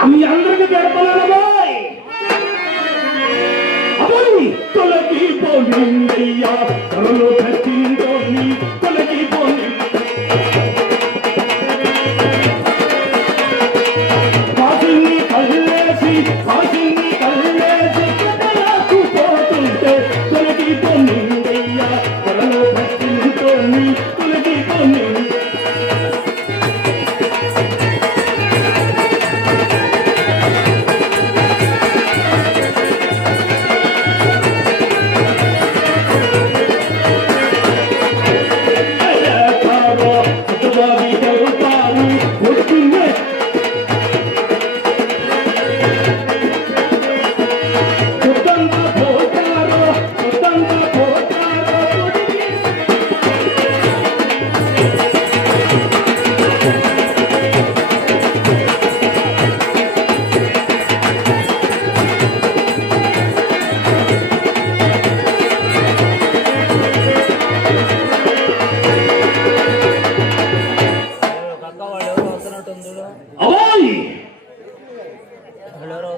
আমি అందరికి పెడతాను బాయ్ అబ్బాయి తొలగి పోయిందయ్యా తనలో పెట్టిందోని తొలగి పోయింది కాసిని కల్లేసి కదలకు పోతుంటే తొలగి పోయిందయ్యా తనలో పెట్టిందోని తొలగి పోయింది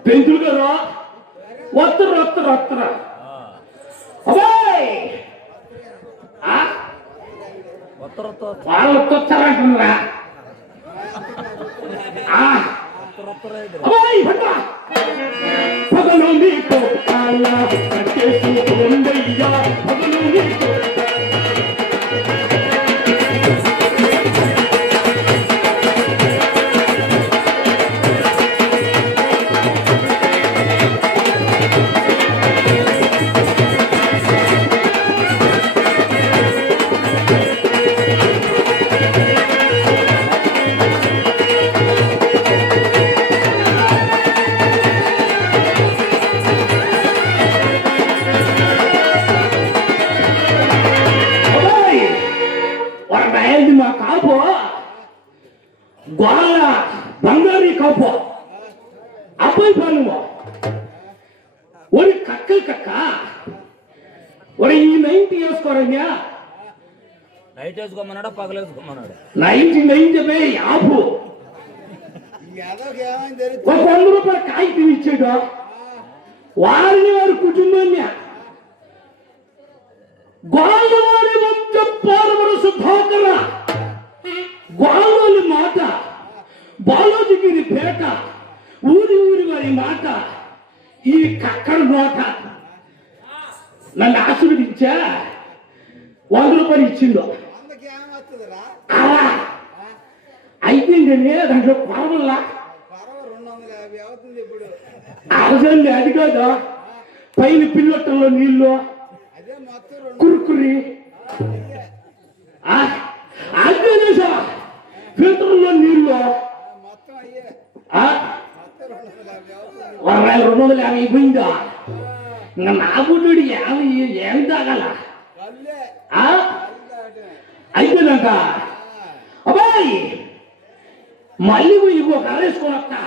పెంచులు కదా వత్తరా అబ్బాయి వాళ్ళు వచ్చారంటున్నారా అబ్బాయి పగలు నీకు కట్టేసుకోండయ్యా పగలు నీకు మా కాపు గోళ బంగారీ కాపు అబ్బాయి పాను ఒరి కక్క ఒరి ఈ 90 వేసుకోరయ్యా నైట్ వేసుకోమన్నాడా పగలేసుకోమన్నాడు 90 యాపు ఒక 100 రూపాయల కాగితం ఇచ్చాడు వారిని వారి కుటుంబాన్ని గోళ్ళవారి వంశ పోరవర సుధాకర గోళ్ళోని మాట బాలోజిగిరి పేట ఊరి వారి మాట ఈ కక్కడ నోట నన్ను ఆశీర్వదించా 100 రూపాయలు ఇచ్చిండు అయిపోయిందండి దాంట్లో కొరవల్లా అరజండి అది కాదు పైన పిల్లొట్టంలో నీళ్ళు కురుకురి అదే ఫిల్టర్లో నీళ్ళు 250 అయిపోయిందా ఇంకా నా బుడ్డు ఏమి తాగాల అయిపోయినాక అబ్బాయి మళ్ళీ ఇంకో కర్ర వేసుకొని వస్తా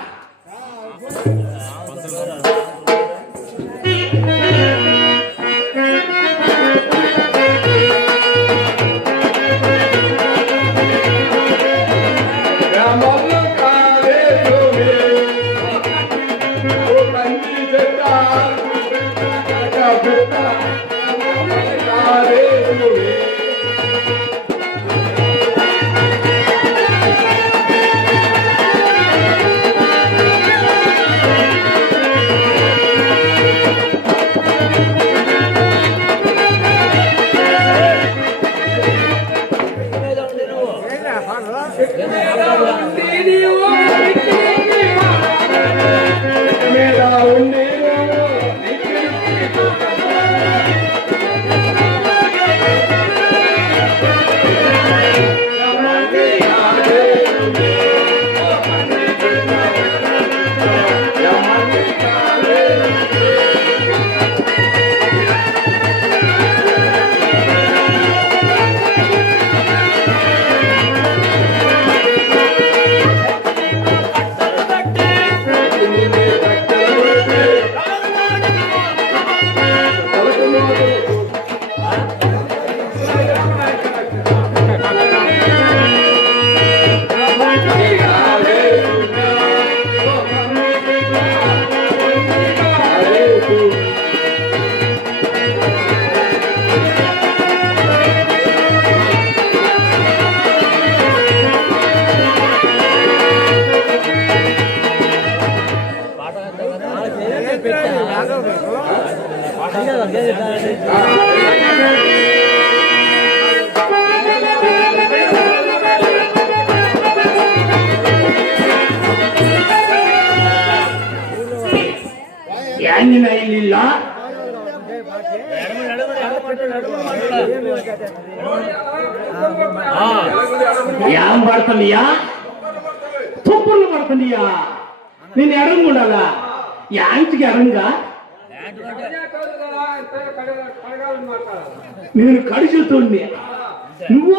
ఎన్ని నైలిల్ల ఏం పడుతుందియా తుప్పులు పడుతుందియా నేను ఎడంగుండాలా యాంటికి ఎడంగా నేను కడిచుతోడిని నువ్వు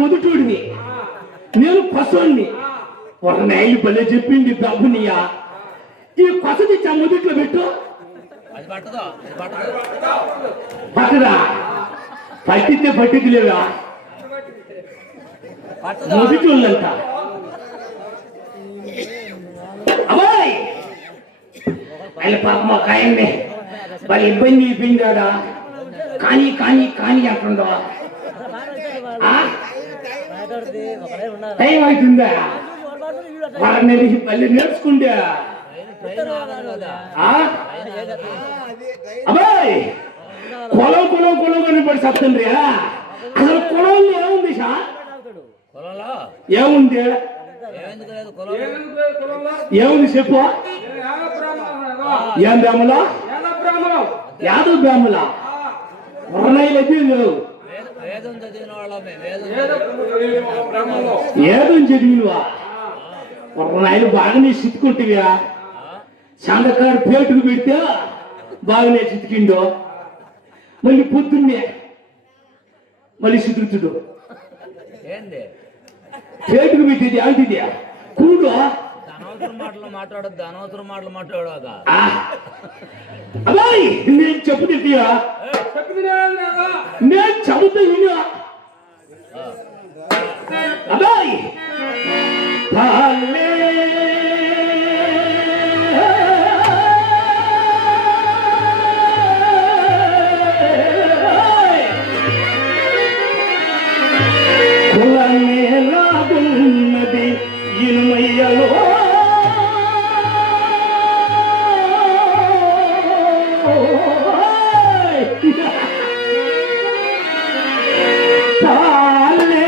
మొదటోడిని నేను కొసోడిని ఒక నైలు పల్లె చెప్పింది డబ్బునియా ఈ కొస తెచ్చా మొదట్లో పెట్టు పట్టదా పట్టితే పట్టిద్దులేదా మొదటోళ్ళంట అబ్బాయి ఆయన పాప మా కాయన్ని వాళ్ళ ఇబ్బంది అయిపోయిందాడా కానీ కానీ కానీ అంటుండో టైం అవుతుందా వాళ్ళని మళ్ళీ నేర్చుకుంటే అబ్బాయి కొలం కొలం కొలం కనిపడి చెప్తుండ్రి అసలు కొలంలో ఏముంది సార్ ఏముంది ఏముంది చెప్పు ఏం బ్రాహ్మలా యాదవ్ బ్రాహ్మలా వరణైలైతే లేవు ఏదో చదివినువా వరణాయలు బాగానే సిట్టుకుంటువా చాందకాడు పేటుకు పెడితే బాగానే చితికిండో మళ్ళీ పొద్దున్నే మళ్ళీ సితుకుతుడు పేటుకు పెట్టేది అంటిది కూడు అనవసరం మాటలు మాట్లాడద్దు అనవసరం మాటలు మాట్లాడదా అబ్బాయి నేను చెప్పుతుంటియా నేను చెబుతా విను అబ్బాయి కులమేలాగున్నది ఇనుమయ్యలో తాలే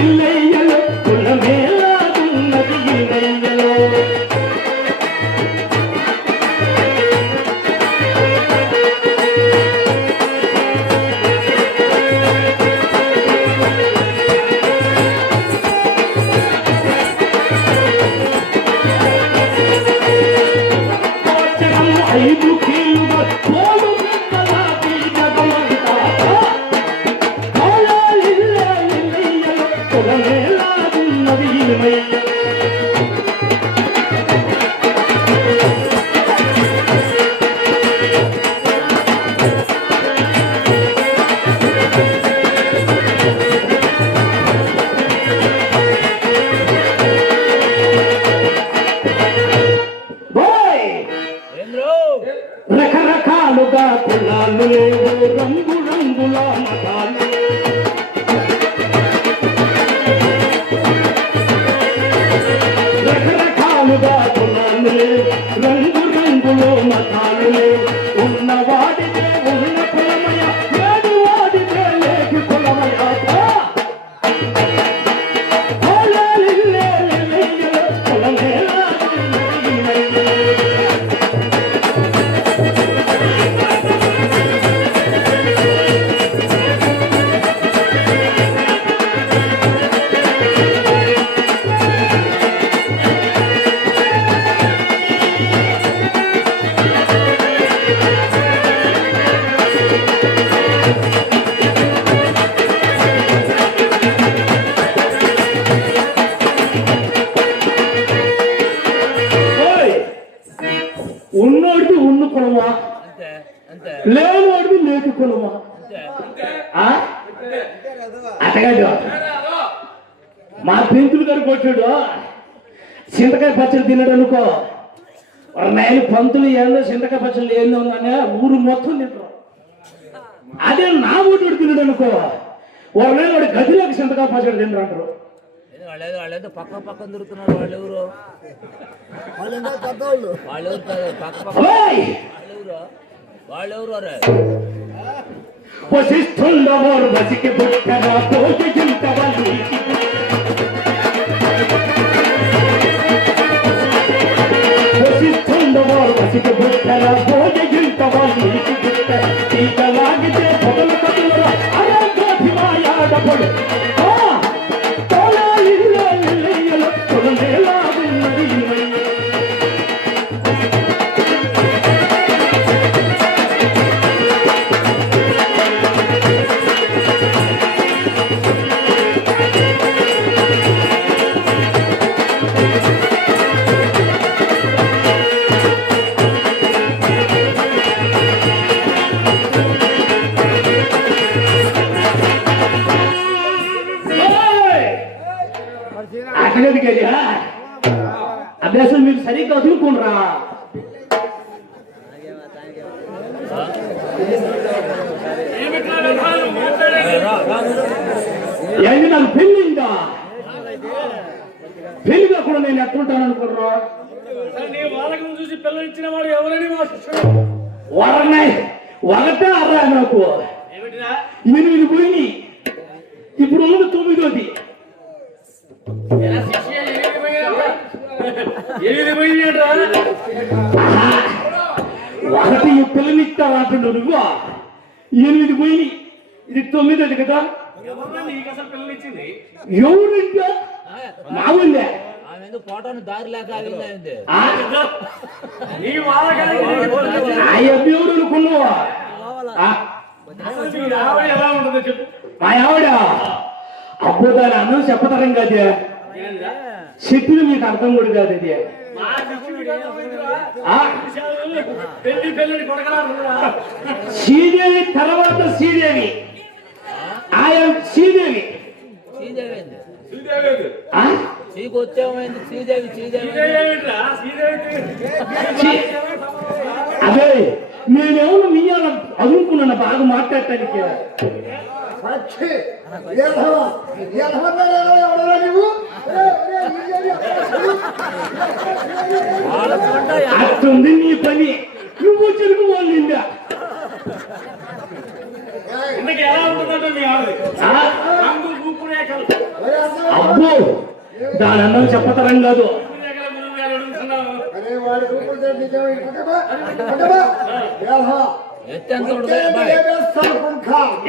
ఇల్లయ్యలో కులమేలాగున్నది ఇనుమయ్యలో ఐదు కీలుగా తోడు పెట్టలాది జగమంతా ఇల్లయ్యలో కులమేలాగున్నది ఇనుమయ్యలో రకరకాలుగా కులాలు లేవు రంగు రంగుల మతాలు రకరకాలుగా కులాలు లేవు రంగు రంగులో మతాలు లేవు ఉన్నవాడితే ఉన్న కులమయ లేని వాడితే లేని కులమయ ఉన్నోడిది ఉన్న కులమా లేనోడిది లేని కులమా అటగాడు మా పెంతులు గారు కొట్టాడు చింతకాయ పచ్చడి తిన్నాడు అనుకో నేను పంతులు ఏందో చింతకాయ పచ్చడి ఏందో అని ఊరు మొత్తం తింటారు. అదే నా ఊటోడు తిన్నాడు అనుకో నేను వాడి గదిలోకి చింతకాయ పచ్చడి తింటారు అంటారు. వాళ్ళేదో పక్క పక్కన దొరుకుతున్నారు వాళ్ళెవరు వాళ్ళెవరు పక్క పక్క వాళ్ళెవరు అరే వశిష్ఠుండవోరు బతికి పుట్టగా పోషించవాలి వశిష్ఠుండవ అట్టగది కదా అభ్యాసం మీరు సరిగ్గా వదులుకోండిరా. ఏంటి నాకు పెళ్ళిందా? పెళ్లి కాకుండా నేను ఎట్లుంటాను అనుకుంటున్నా? చూసి పిల్లలు ఇచ్చిన వాడు ఎవరని వరన్నాయి ఒకటే అర్రా నాకు 8 పోయి ఇప్పుడు ఉన్నది 9వ. ఒకటి పిల్లని ఇస్తావా అంటున్నావు నువ్వు. 8 పోయి ఇది 9వ కదా. పిల్లలు ఇచ్చింది ఎవరింటా మా ఊళ్ళే పోటాను దారి లేక ఆగింది. ఎవరు అనుకున్నావా? ఎలా ఉంటుందో చెప్పు. మా ఆవిడ అబ్బో దాని అన్నం చెప్పతరం కాదే. చెప్పిన మీకు అర్థం కూడా కాదు అది. పెళ్లి కొడకరా శ్రీదేవి తర్వాత శ్రీదేవి. ఆయన శ్రీదేవి వచ్చేమైంది శ్రీదేవి అదే నేనేమో మీయాల అదునుకున్నాను బాగా మాట్లాడటానికి. అట్టుంది నీ పని. నువ్వు చెరుకు వాళ్ళిందా? ఇందుకు ఎలా ఉంటుందంటే మీ అబ్బో దాని అన్నం చెప్పతరం కాదు.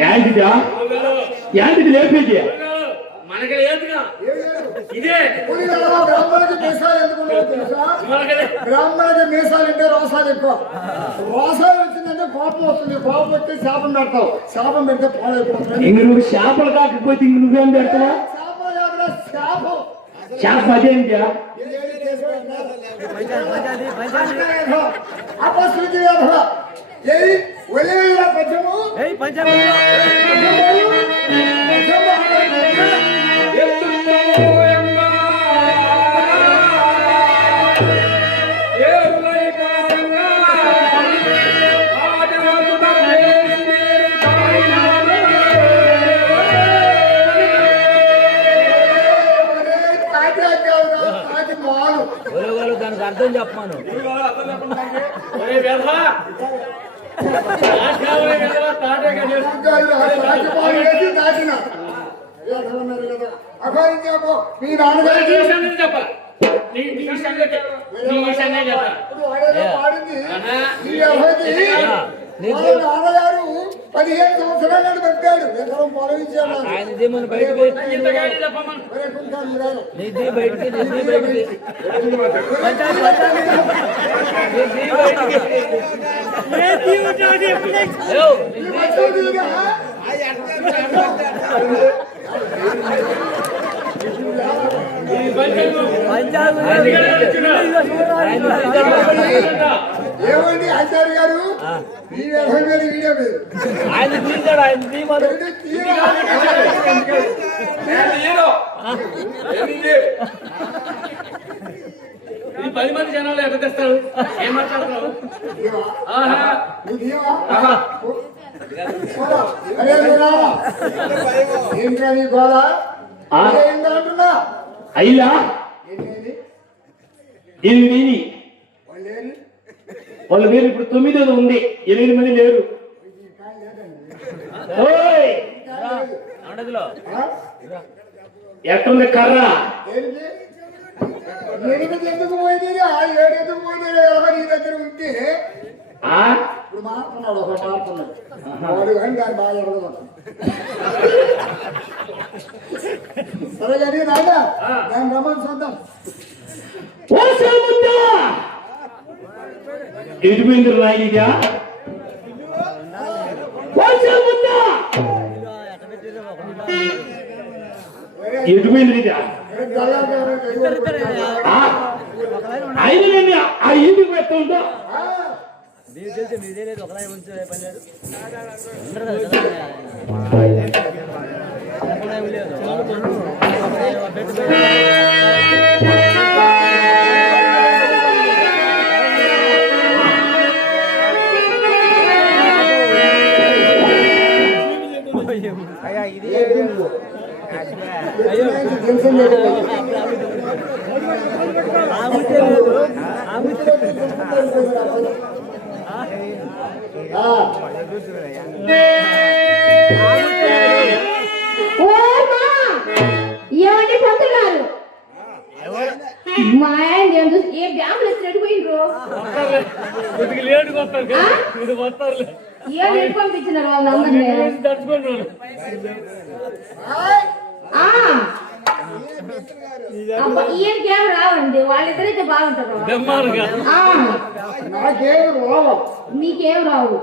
ఏంటిదా? ఏంటిది లేపేది? మనకి లేదుగా ఇదే బ్రాహ్మణుడికి మీసాలు అంటే రోసాలు ఎక్కువ. రోసాలు వచ్చిందంటే కోపం వస్తుంది. కోపం వస్తే శాపం పెడతావు. శాపం పెడితే పాలైపోతుంది. ఇంక నువ్వు చేపలు కాకపోతే ఇంక నువ్వేం పెడతావా? శాపం చేప అదేంటి? అపశృతి ఒలివేల పద్యము దానికి అర్థం చెప్పాను. మీ నాన్నగారికి నాన్నగారు 15 సంవత్సరాలు పెట్టాడు. ఆయన బయటకు ఏమండి ఆచార్య గారు మీ వీడియో మీద ఆయన తీసాడు. ఆయన ఈ 10 మంది జనాలు ఎట్లా తెస్తారు? ఏం మాట్లాడుతున్నావు? ఏంటా నీ గోళ ఏంటంటున్నా? అయ్యా ఇది వాళ్ళ పేరు ఇప్పుడు 9వ ఉంది. 8 మంది లేరు. ఎట్టుంది కర్ర? 8 ఎందుకు పోయింది? 7 ఎందుకు పోయింది? నీ దగ్గర ఉంటే ఇప్పుడు మారుతున్నాడు. ఒక మారుతున్నాడు వాడు కానీ దాన్ని బాగా ఎడగదు. సరే కానీ రాదా దాన్ని రమ్మని చూద్దాం. ఎటుపోయింది రాయిగా? ఎటుపోయింది ఇదా? ఆయన నేను ఆ ఇంటికి పెట్టుకుంటా. లేదు తెలుసు ఏమండి పంతున్నారు మా ఆయన ఏం చూసి ఏ బ్యాంకులు ఎత్తినట్టు పోయిండ్రు కొద్దిగా లేటుగా వస్తారు కదా, ఇది వస్తారు ఏం ఎటు పంపించినారు వాళ్ళందరినీ తడుచుకుంటున్నారు. ఈయనకేం రావండి వాళ్ళిద్దరైతే బాగుంటారు బ్రహ్మాండంగా. నాకేం రావు. మీకేం రావు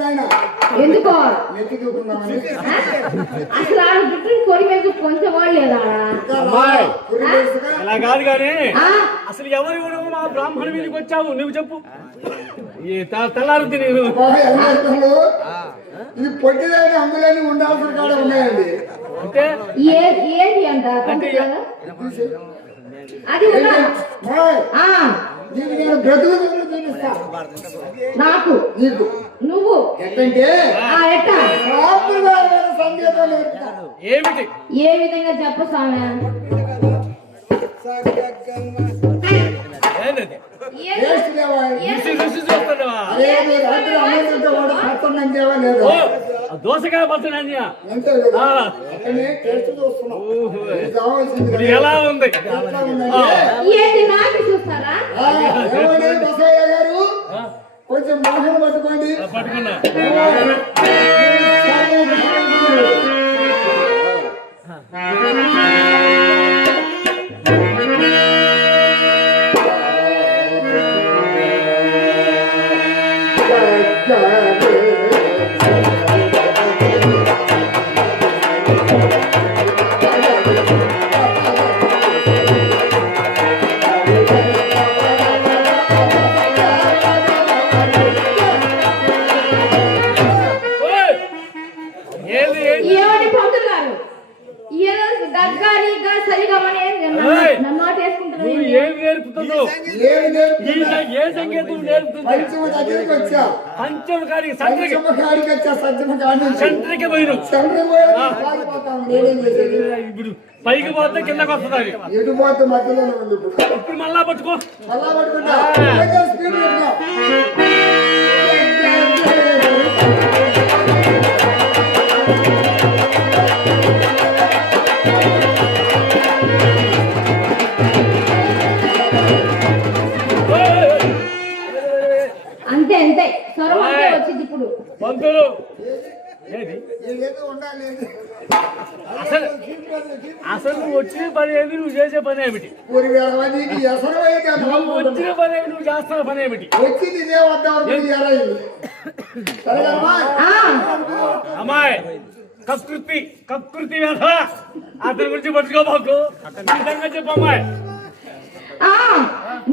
నాయన ఎందుకో నెత్తి చూపుకుందామని అసలు ఆడ చుట్టూ కొరి మీద కొంచెం వాళ్ళు లేదా అలా కాదు కానీ అసలు ఎవరు నువ్వు మా బ్రాహ్మణ మీదకి వచ్చావు నువ్వు చెప్పు. ఈ తెల్లారుద్ది నేను ఇది పొట్టిదైన అందులోని ఉండాల్సిన కాడ ఉన్నాయండి. అంటే ఏంటి అంట అది ఉన్నా నీకు నేను బ్రతుకు చూపిస్తా. నాకు నీకు నువ్వు ఎట్టంటే ఎట్టా సాంప్రదాయమైన సంగీతం ఏమిటి ఏ విధంగా చెప్పు స్వామి ఏంటది? ఏ- రుచి చూస్తున్నావా? లేదు ఓ, ఆ దోసకాయ పచ్చడి అన్నయ్య. అంతే కదా ఆ, అక్కడనే టేస్ట్ చూస్తున్నాం. ఓహో. ఇది కావాల్సింది ఇప్పుడు కదా. ఎలా ఉంది? ఎట్లా ఉందంటే, ఏంటి నాకు చూస్తారా ఏమండి బసయ్య గారు కొంచెం మోహన్ పట్టుకోండి. పట్టుకున్నా ఏంది ఏమని పంతున్నారు ఏదో దగ్గారి సరిగా నన్ను మాట వేసుకుంటున్నారు నువ్వు ఏమి నేర్పుతున్నావు? ఏమి నేర్పుతున్నా? ఏ సంగీతం నేర్పుతుంది? పంచమ దగ్గరికి వచ్చా, పంచం కానీ సంత్రికి పంచమ కాడికి వచ్చా, సజ్జమ కాడి నుంచి సంత్రికి పోయిన చంద్రం పోయి పారిపోతాం. నేనేం చేసేది? ఇప్పుడు పైకి పోతే కిందకి వస్తుంది. ఎటు పోతే మధ్యలోనే ఉంది ఇప్పుడు. ఇప్పుడు మళ్ళా పట్టుకో. మళ్ళా పట్టుకుంటా. కొంచెం స్పీడ్ పెట్టుకో. అంతే అంతే స్వరం అంతే వచ్చింది ఇప్పుడు పంతులు ఏది ఏదో ఉండాలి. అసలు అసలు నువ్వు వచ్చిన పని ఏమి నువ్వు చేసే పని ఏమిటి? ఊరి వేళ నీకు ఎసరు అయితే నువ్వు వచ్చిన పని ఏమి నువ్వు చేస్తున్న పని ఏమిటి? వచ్చింది ఇదే వద్దాం ఎరైంది. సరేనమ్మా? అమ్మాయి కకృతి కకృతి వ్యధ అతని గురించి పట్టుకోబాకు. నిజంగా చెప్పు అమ్మాయి.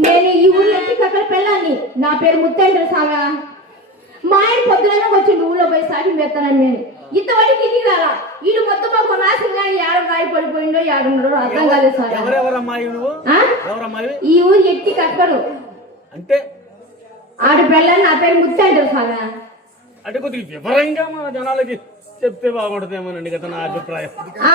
నేను ఈ ఊళ్ళో ఎత్తి అక్కడ పెళ్ళాన్ని నా పేరు ముత్తేంద్ర స్వామి మా ఆయన పొద్దున వచ్చిండు ఊళ్ళో పోయి సాగి పెడతానని నేను ఇంతవరకు ఇంటికి రాలా వీళ్ళు మొత్తం మాకు నాశనంగా ఏడ రాయి పడిపోయిండో ఏడుండో అర్థం కాలేదు సార్ ఎవరెవరమ్మాయి నువ్వు? ఎవరమ్మాయి? ఈ ఊరు ఎట్టి కట్టరు అంటే ఆడ పెళ్ళని నా పేరు ముత్తేంద్ర స్వామి అంటే కొద్దిగా వివరంగా మన జనాలకి చెప్తే బాగుంటుందేమోనండి కదా నా అభిప్రాయం. ఆ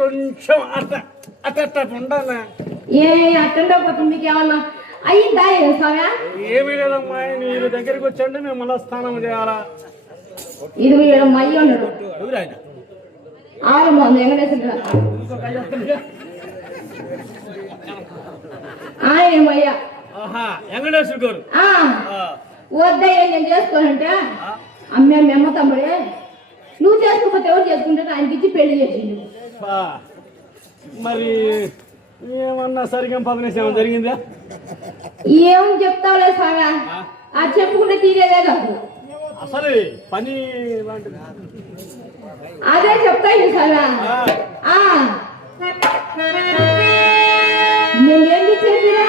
కొంచెం అట్ట అట్ట ఉండాలి. ఏ అట్టంటే పోతుంది మీకు ఏమన్నా అయ్యిందా ఏం స్వామి? ఏమీ లేదమ్మా, మీరు దగ్గరికి వచ్చండి, మేము మళ్ళా స్నానం చేయాలా. ఇది వీడు మయ్య ఉండడు ఎవరాయన? ఆరమ్మ వెంకటేశ్వర ఆయన మయ్య. ఆహా, వెంకటేశ్వర గారు. వద్దయ్య నేను చేసుకోనంటే అమ్మే అమ్మ తమ్ముడే నువ్వు చేసుకోకపోతే ఎవరు చేసుకుంటే ఆయనకి ఇచ్చి పెళ్లి చేసిండు. మరి ఏమన్నా సరిగ్గా పదనేసేమో జరిగిందా? ఏం చెప్తావులే స్వామి, అది చెప్పుకుంటే తీరేదే కాదు. అసలు పని లాంటిది అదే చెప్తాను స్వామి. నేనేంటి చెప్పిరా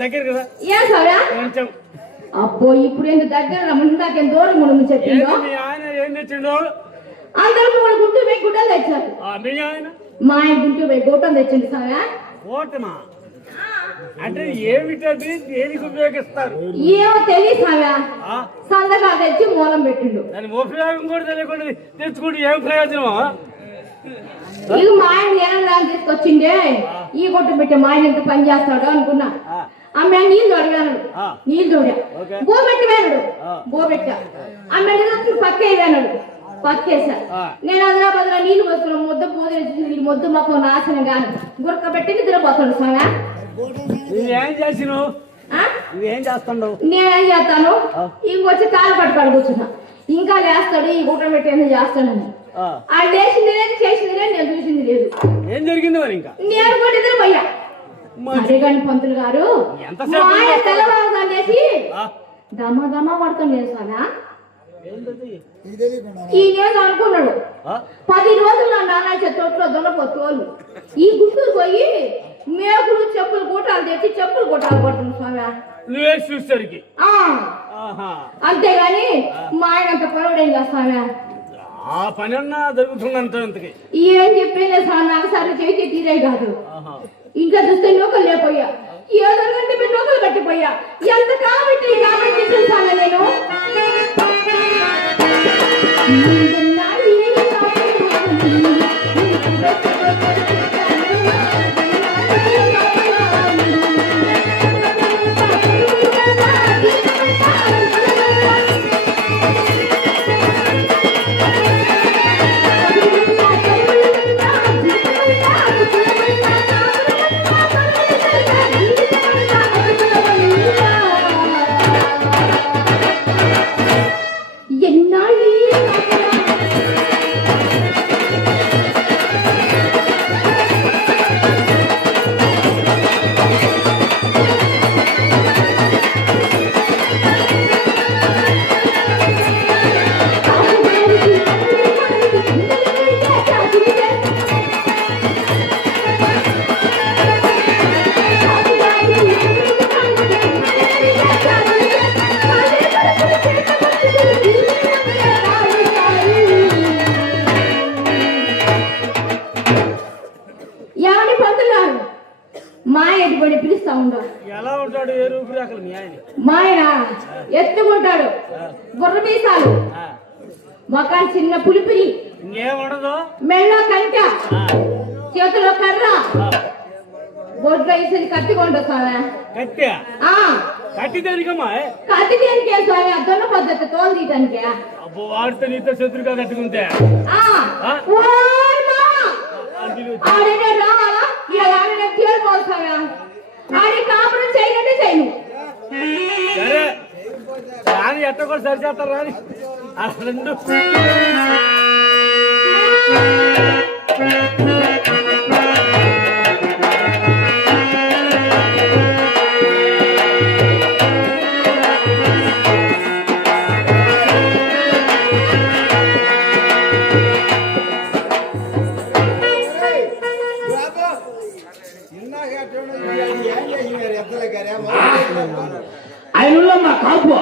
దగ్గర కదా. ఏం సరే అబ్బో ఇప్పుడు ఏంటి దగ్గర రమ్మంటే నాకేం దూరం ఉండము చెప్పిందో. ఆయన ఏం తెచ్చిండు? అందరూ వాళ్ళు గుంటూ పోయి గుడ్డలు తెచ్చారు. మా ఆయన గుంటూ పోయి గోటం తెచ్చింది సాగా. ఓటమా అంటే ఏమిటది, దేనికి ఉపయోగిస్తారు? ఏమో తెలియదు సాగా. సందగా తెచ్చి మూలం పెట్టిండు. దాని ఉపయోగం కూడా తెలియకుండా తెచ్చుకుంటే ఏం ప్రయోజనమా? ఇక మా ఆయన ఏమన్నా తీసుకొచ్చిండే ఈ కొట్టు పెట్టే మా ఆయన ఎంత పని చేస్తాడు అనుకున్నా. ఆమె నీళ్ళు అడిగాడు, నీళ్ళు తోడా గోబెట్టి వేనాడు, గోబెట్ట ఆమె నీళ్ళు పక్క వేనాడు, పక్కేసా. నేను హైదరాబాద్ లో నీళ్లు పోస్తున్నాను, ముద్ద పోతే ముద్ద మొక్క నాశనం గాను గురక పెట్టి నిద్రపోతాడు సాగా. ఏం చేసినావు? ఏం చేస్తాడు? నేనేం చేస్తాను, ఇంకొచ్చి కాలు పట్టుకాడు కూర్చున్నా. ఇంకా లేస్తాడు ఈ గుట్ట పెట్టి చేస్తాడని. ఆ లేచింది లేదు, చేసింది లేదు, నేను చూసింది లేదు. ఏం జరిగింది మరి? ఇంకా నేను కొట్టిద్దరు పోయా. అదే కానీ పంతులు గారు తెల్లవారుసి దమా దమా పడుతుంది చేస్తానా. ఈయన అనుకున్నాడు 10 రోజులు నా నాన్న తోటలో దొంగపోతోలు ఈ గుంటూరు పోయి మేకులు చెప్పులు కూటాలు తెచ్చి చెప్పులు కూటాలు పడుతుంది స్వామి. నువ్వే చూసరికి అంతేగాని మా ఆయన అంత పనుడేం చేస్తామే. ఆ పని అన్నా జరుగుతుందంతకి ఏం చెప్పేది స్వామి, నాకు సరే చేసి తీరే కాదు. ఇంకా చూస్తే నూకలు లేకపోయా, ఏదో గంటే మీరు నూకలు కట్టిపోయా. ఎంత కాబట్టి కాబట్టి చూసాను నేను. పిలుస్తా ఉండవు. ఎలా ఉంటాడు? ఏ రూపురేఖలు మీ ఆయన? మా ఆయన ఎత్తుకుంటాడు, బుర్ర మీసాలు, మొఖాన్ని చిన్న పులిపిరి, ఇంకేముండదు. మెళ్ళో కంట, చేతిలో కర్ర, బొడ్లో వేసేది కత్తి కొంటా స్వామి. కత్తి ఆ, కత్తి దేనికమ్మా? కత్తి దేనికే స్వామి? అద్దొన్న పద్ధతి తోలు తీయటానికి. అబ్బో వాడితో నీతో శత్రుగా కట్టుకుంటే ఆ, ఓయ్ మామ, ఆడనే రావాలా? ఇలా ఆడనే తీరుకోవాలి స్వామి. ఆడి కాపురం చేయనంటే చేయను. సరే రాని ఎట్ట కూడా సరి చేస్తారు రాని ఆ రెండు ఆయన మా కాపు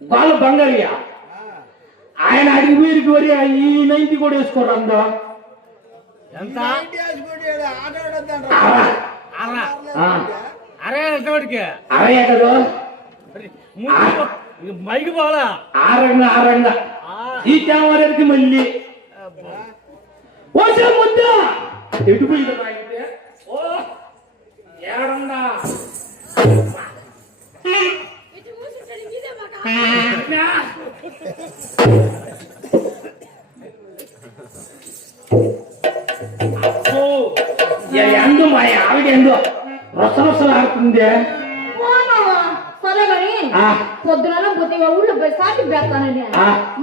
వాళ్ళ బంగారియ ఆయన అడిగి వీరికి వరి ఈ 90 కూడా వేసుకోరు అందా ఎంత అరా అరా ఆ, అరే ఎంతవాడికి అరయ్య కదా మైకి పోవాలా ఆరంగా ఈ కెమెరాకి మళ్ళీ వచ్చే ముద్ద ఎటు పోయింది రాయితే ఓ ఏడంగా ఎందు మా ఆవిడ ఎందు రొసరొసలు ఆడుతుంది సరే కానీ పొద్దున పోతే ఊళ్ళో పోయి సాటి పెడతానని.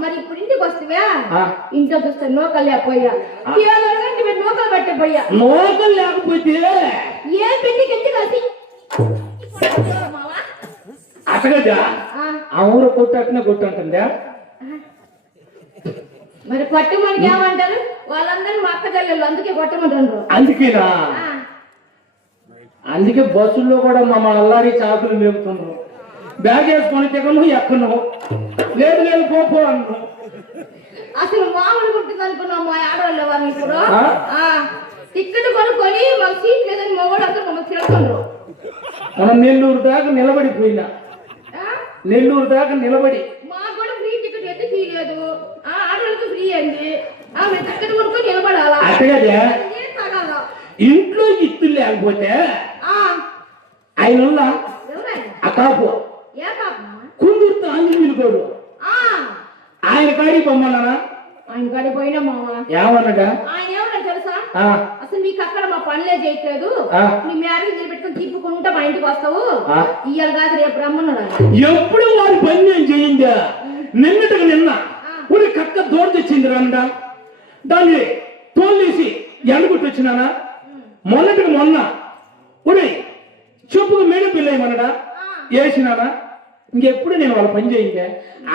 మరి ఇప్పుడు ఇంటికి వస్తావా? ఇంట్లో చూస్తే నూకలు లేకపోయా, నూకలు పెట్టిపోయా. నూకలు లేకపోతే ఏ పిండికి ఎత్తి కలిసి అసగదా ఆ ఊరు కొట్టనే కొట్టుంటుందా? మరి పట్టుమని ఏమంటారు? వాళ్ళందరూ మా అక్క చెల్లెళ్ళు, అందుకే కొట్టమంటారు. అందుకేనా? అందుకే బస్సుల్లో కూడా మా అల్లారి చాకులు మేపుతున్నారు. బ్యాగ్ వేసుకొని తెగను ఎక్కను, లేదు లేదు పోపో అన్ను. అసలు మామూలుగా ఉంటుంది అనుకున్నాం మా ఆడవాళ్ళు వాళ్ళు ఇప్పుడు. టికెట్ కొనుక్కొని మాకు సీట్ లేదని మొగోళ్ళు అందరూ మమ్మల్ని తిరుగుతున్నారు. మనం నెల్లూరు దాకా నిలబడిపోయినా, నెల్లూరు దాకా నిలబడి మాకు కూడా ఫ్రీ టికెట్ అయితే ఫ్రీ లేదు, ఆడవాళ్ళకి ఫ్రీ అయింది. మేము టికెట్ కొనుక్కొని నిలబడాలా? అట్టగదే ఏం తగాదా? ఇంట్లో ఇత్తులు లేకపోతే ఆయన ఆ కాపు ఏ పాప కుందూరుతో ఆంజనేయులు కోడు ఆయన కాడికి పొమ్మన్నా. ఆయన కాడికి పోయినా మామ ఏమన్నాడా? ఆయన ఏమన్నా తెలుసా? అసలు మీకు అక్కడ మా పనులే చేయట్లేదు, నీ మ్యారేజ్ నిలబెట్టుకుని తిప్పుకుంటా మా ఇంటికి వస్తావు, ఇయ్యాలి కాదు రేపు రమ్మన్నాడు. ఎప్పుడు వారి పని నేను చేయిందా? నిన్నటికి నిన్న ఊరి కక్క దూరం తెచ్చింది రండా, దాన్ని తోలేసి ఎండగొట్టి వచ్చినానా. మొన్నటికి మొన్న ఊరి చెప్పుకు మేడం పిల్లేమన్నాడా వేసినానా. ఇంకెప్పుడు నేను వాళ్ళ పని చేయిందే.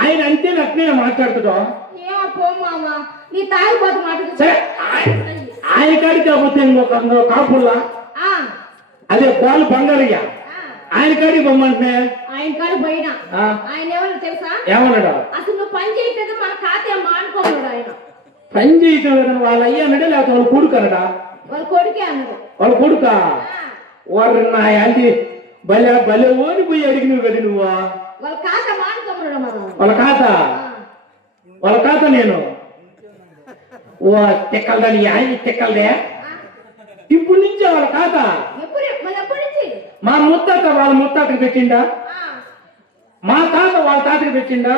ఆయన అంతే అట్నే మాట్లాడుతుంటా. ఏమో పో మామ, నీ తాగిపోతు మాట. సరే ఆయన కాడికి కాకపోతే ఇంకొక కాపుల్లా అదే బాలు బంగారయ్య ఆయన కాడికి పొమ్మంటే ఆయన కాడికి పోయినా ఆయన ఎవరు తెలుసా? ఏమన్నాడా? అసలు నువ్వు పని చేయట్లేదు, మన ఖాతా మానుకోమన్నాడు ఆయన. పని చేయటం లేదని వాళ్ళ అయ్య అన్నాడా లేకపోతే వాళ్ళ కొడుకు అన్నాడా? వాళ్ళ కొడుకే అన్నాడు. వాళ్ళ కొడుక వారు నా యాంటీ భలే భలే ఓడిపోయి అడిగినవు కదా నువ్వు. వాళ్ళ ఖాతా మానుకోమన్నాడు మనం. వాళ్ళ ఖాతా నేను ఓ తెక్కలదని ఆయన తెక్కలదే. ఇప్పుడు నుంచి వాళ్ళ ఖాతా మా ముత్తాత వాళ్ళ ముత్తాతకి పెట్టిండా, మా తాత వాళ్ళ తాతకి పెట్టిండా,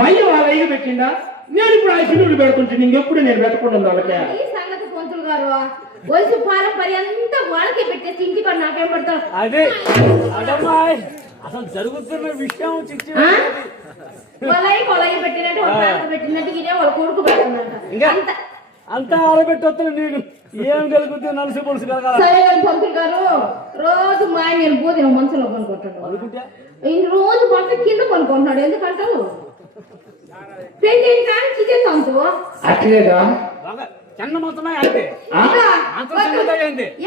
మయ్య వాళ్ళ అయ్య పెట్టిండా. నేను ఇప్పుడు ఆ చిన్నుడు పెడుతుంటే ఇంకెప్పుడు నేను పెట్టకుండా వాళ్ళకే. ఈ సంగతి పంతులు గారు వయసు పారంపర్యం అంతా వాళ్ళకే పెట్టేసి ఇంటికి నాకేం పెడతారు? అదే అదమ్మా అసలు జరుగుతున్న విషయం వాళ్ళయ్య పెట్టినట్టు వాళ్ళ తాత పెట్టినట్టు ఇదే వాళ్ళ కొడుకు పెట్టినట్టు అంతా ఆడబెట్టొస్తాను. నేను ఏం కలుగుతుంది నలుసు పొలుసు కలగాలి. సరే కానీ పంతులు గారు రోజు మా ఆయన నేను పోతే మనసులో కొనుక్కుంటాడు, రోజు పంట కింద కొనుక్కుంటున్నాడు. ఎందుకంటావు? పెళ్లి కానీ చికెన్ సంతు అట్లేదా చిన్న మొత్తమే అంటే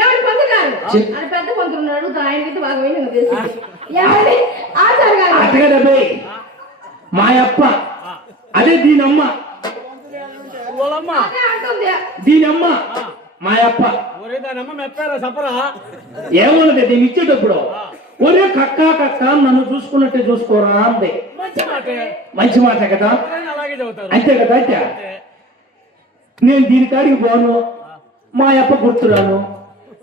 ఎవరి పంతులు గారు అది పెద్ద పంతులు అడుగుతా. ఆయనకైతే బాగా ఎవరి ఆచారు గారు అట్లేదా మా అప్ప అదే దీనమ్మ దీనమ్మ మా అప్ప సపరా ఏమన్నది దీన్ని ఇచ్చేటప్పుడు ఒరే కక్క కక్క నన్ను చూసుకున్నట్టే చూసుకోరా అంది. మంచి మాట కదా. చదువుతారు అంతే కదా అంతే నేను దీని కాడికి పోను మా అప్ప గుర్తురాను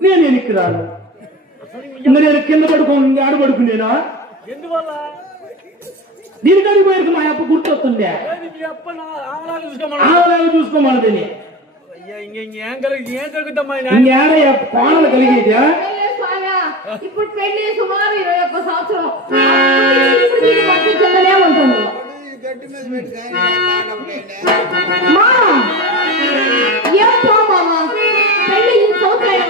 నేను వెనక్కి రాను ఇంకా నేను కింద పడుకోండి ఆడ పడుకునేనా ఎందువల్ల దీని కాడికి పోయాక మా అప్ప గుర్తొస్తుండే ఏది మీ అప్ప ఆవలాగా చూసుకోమన్నా ఆలాగా చూసుకోమన్నది అయ్యా ఏం కలుగుతామ్మా ఇంకేడ కోణలు కలిగేది పెళ్ళే స్వామి ఇప్పుడు పెళ్లి సుమారు 21 సంవత్సరం ఇప్పుడు దీన్ని మంచి కిందనే ఉంటుంది మా ఏం మామ పెళ్లి ఈ సంవత్సరం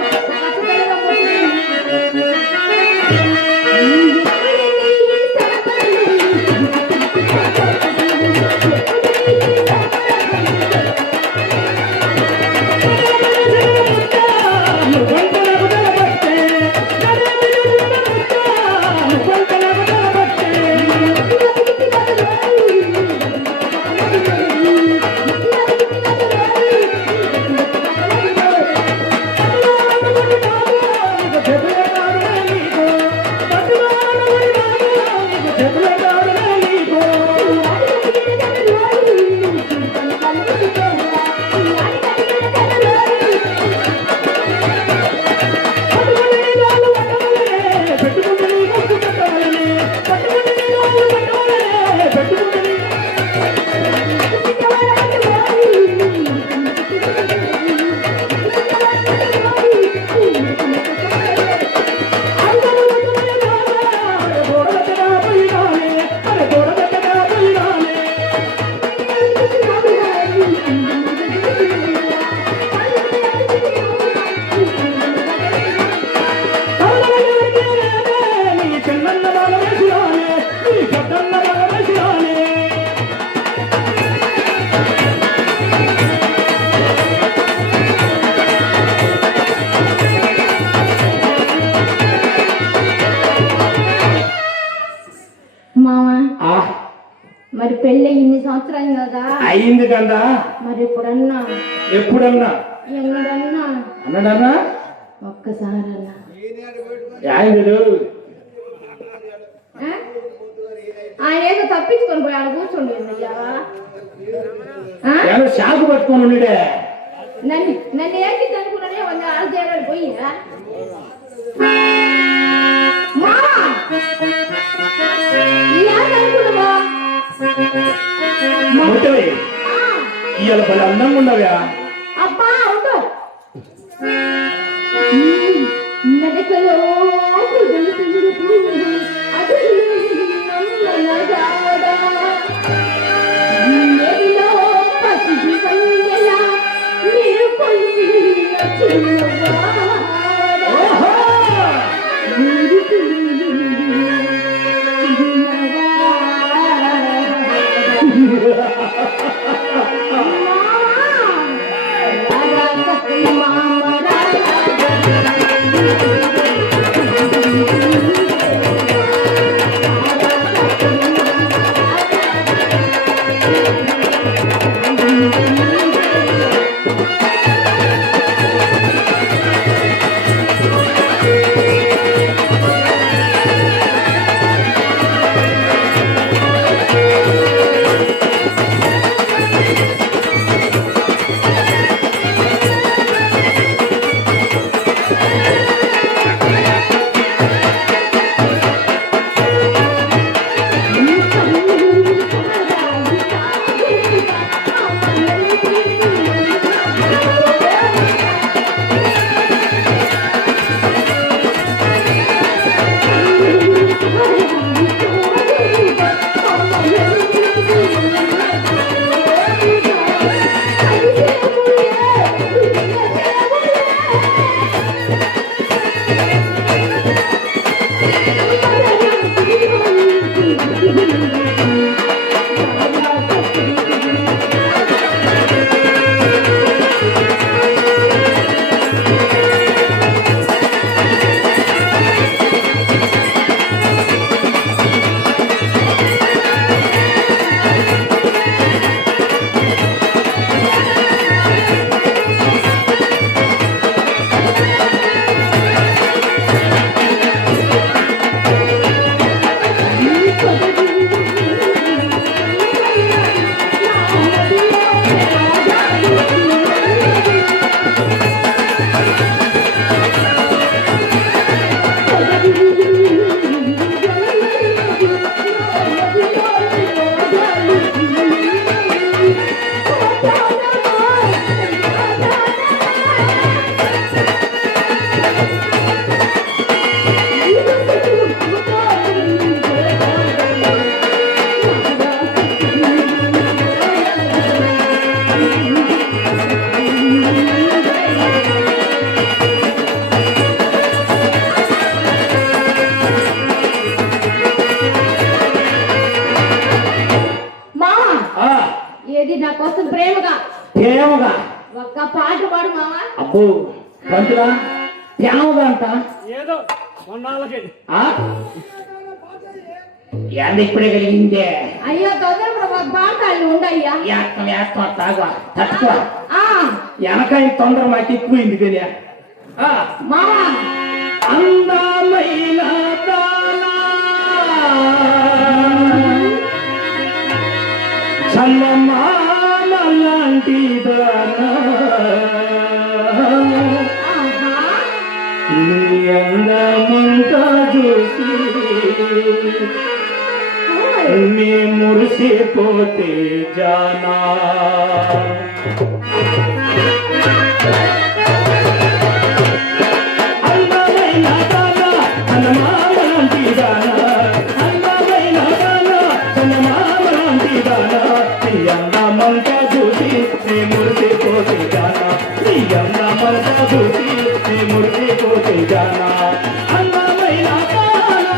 కొత్త పెళ్ళిగా మరి పెళ్ళి ఇన్ని సంవత్సరాలు కదా అయింది కదా మరి ఎప్పుడన్నా ఎప్పుడన్నా ఎన్నడన్నా అన్నాడన్నా ఒక్కసారన్నా ఆయన ఆయన ఏదో తప్పించుకొని పోయి ఆడ కూర్చోండి ఏదో షాకు పట్టుకొని ఉండే నన్ను ఏంటి అనుకున్నానే ఆడ చేరాడు పోయిరా ఇవాళ పది అందంగా ఉండవా అబ్బా ఉండు నడకలో ప్రేమగా. ఒక్క పాట పాడు మావా. అబ్బో పంతులా ప్రేమగా అంట. ఏదో కొన్నాళ్ళకి ఆ? ఏంది ఇప్పుడే కలిగిందే? అయ్యో తొందరగా ఒక పాటలు ఉండయ్యా. వేస్తాం తాగా తట్టుకో. ఆ వెనకాయ తొందర మాకు ఎక్కువైంది కానీ మావా అందమైన దానా చందమామ లాంటి దానా నీ అందమంతా చూసి నీ మురిసిపోతే జానా అందమైన దానా చందమామ లాంటి దానా అందమైన దానా చందమామ లాంటి దానా నీ అందమంతా చూసి నీ మురిసిపోతే జానా నీ అందమంతా చూసి నీ మురిసిపోతే జానా అందమైన దానా.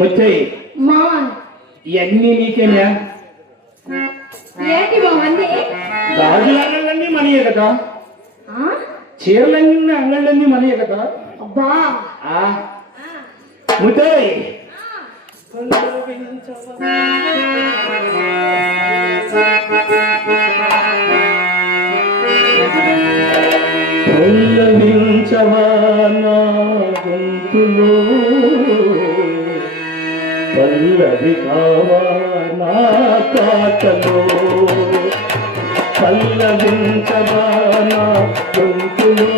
వచ్చాయి మావా ఇవన్నీ నీకేనా? ఏంటి మావన్నీ? గాజుల అంగళ్ళన్నీ మనయే కదా, చీరలన్నీ అంగళ్ళన్నీ మనయే కదా. అబ్బా ముద్దయ్ పల్లవించవా నా గొంతులో పల్లవి కావా నా పాటలో పల్లవించవా నా గొంతులో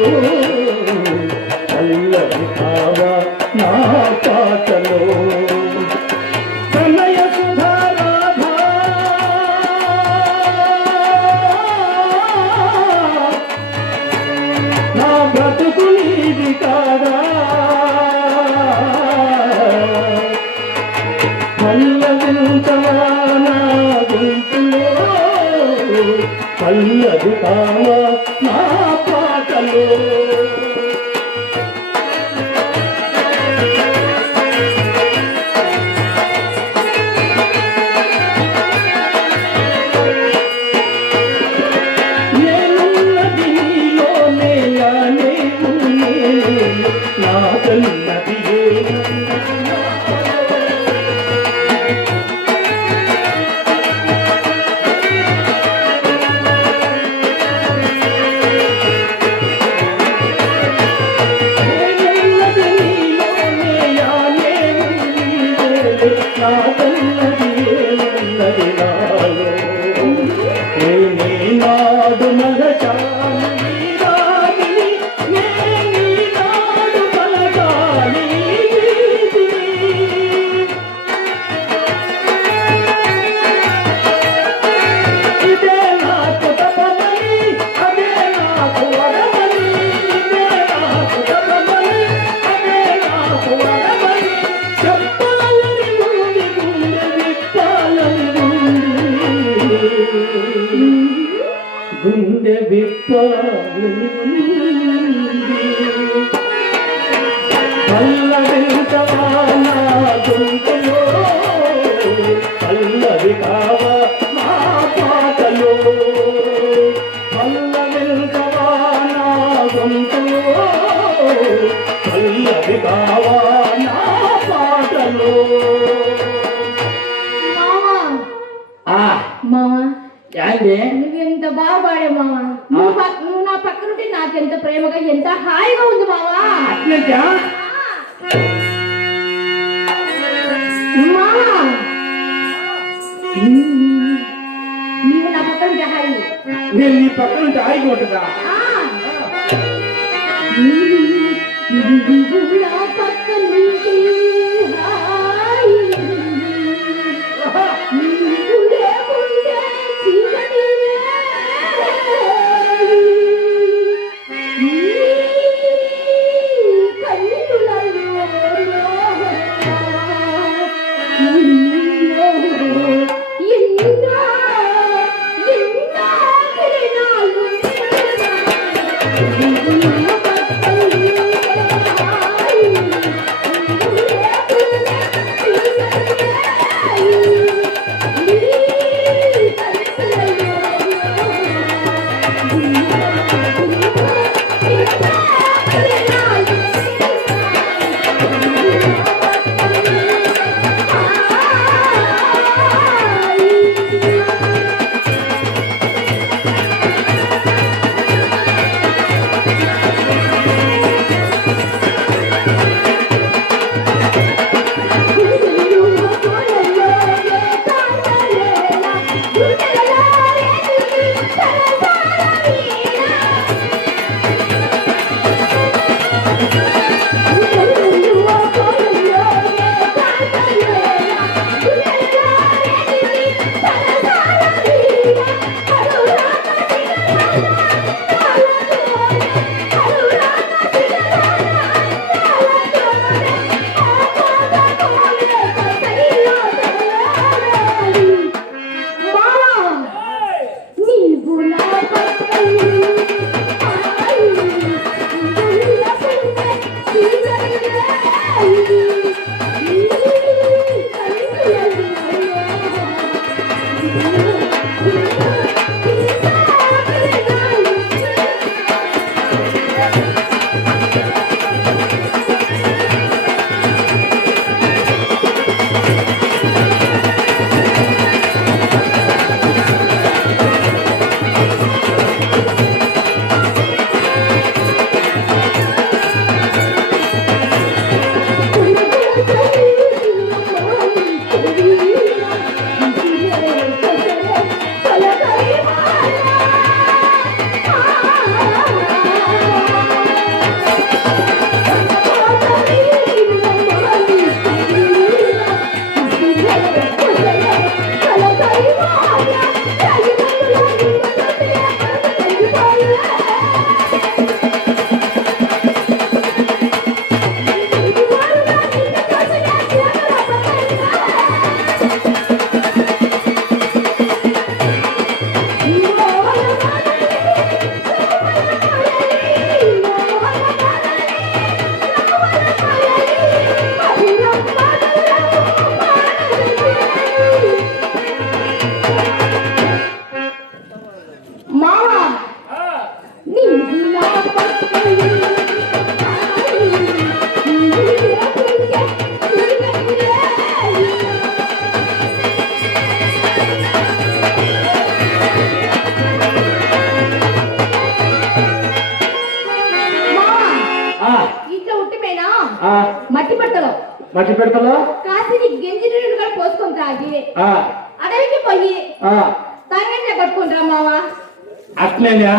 పల్లవి కావా నా పాటలో ప్రణయ సుధారాధా నా బ్రతుకు నీది కాదా పల్లవించవా నా గొంతులో పల్లవి కావా నా పాటలో నేనున్నది నీలోనే నేను నా కన్నది నాడు మలచాను పల్లవించవా నా గొంతులో పల్లవి కావా నా పాటలో పల్లవించవా నా గొంతులో పల్లవి కావా నా పాటలో మావా ఏంది నువ్వెంత బాగా పాడావు మావా నువ్వు నా పక్కనుంటే నాకెంత ప్రేమగా ఎంత హాయిగా ఉంది మావా అట్లంటా మావా నీవు నా పక్కనుంటే హాయి నేను నీ పక్కన ఉంటే హాయిగా ఉంటుందా నువ్వు నా పక్కనుంటే హాయి నువ్వు లేకుంటే చీకటి మట్టి పట్టలో మట్టి పెడతలో కాసిని గెంజి నీళ్ళు కూడా పోసుకొని తాగి అడవికి పోయి తంగంటే పట్టుకుంటారా మావా అట్లేనా